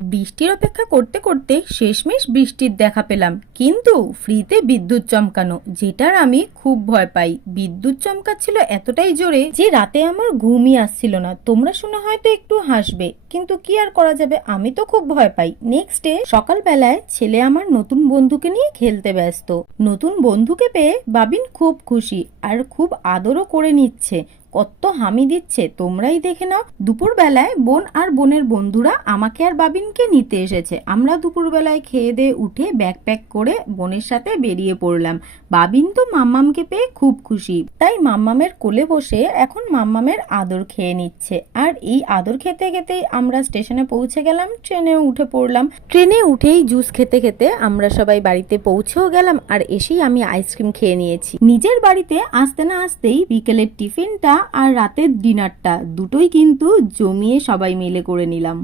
বৃষ্টির অপেক্ষা করতে করতে শেষমেশ বৃষ্টির দেখা পেলাম, কিন্তু ফ্রিতে বিদ্যুৎ চমকানো, যেটার আমি খুব ভয় পাই। বিদ্যুৎ চমকাচ্ছিল এতটাই জোরে যে রাতে আমার ঘুমই আসছিল না। তোমরা শুনে হয়তো একটু হাসবে, কিন্তু কি আর করা যাবে, আমি তো খুব ভয় পাই। নেক্সট ডে সকালবেলায় ছেলে আমার নতুন বন্ধুকে নিয়ে খেলতে ব্যস্ত। নতুন বন্ধুকে পেয়ে বাবিন খুব খুশি আর খুব আদরও করে নিচ্ছে, কত হামি দিচ্ছে তোমরাই দেখে নাও। দুপুর বেলায় বোন আর বোনের বন্ধুরা আমাকে আর বাবিনকে নিতে এসেছে। আমরা দুপুর বেলায় খেয়ে দিয়ে উঠে ব্যাগ প্যাক করে বোনের সাথে বেরিয়ে পড়লাম। বাবিন তো মাম্মামকে পেয়ে খুব খুশি, তাই মাম্মামের কোলে বসে এখন মাম্মামের আদর খেয়ে নিচ্ছে। আর এই আদর খেতে খেতেই আমরা স্টেশনে পৌঁছে গেলাম, ট্রেনে উঠে পড়লাম। ট্রেনে উঠেই জুস খেতে খেতে আমরা সবাই বাড়িতে পৌঁছেও গেলাম। আর এসেই আমি আইসক্রিম খেয়ে নিয়েছি। নিজের বাড়িতে আসতে না আসতেই বিকেলের টিফিনটা আর রাতের ডিনারটা দুটোই কিন্তু জমিয়ে সবাই মিলে করে নিলাম।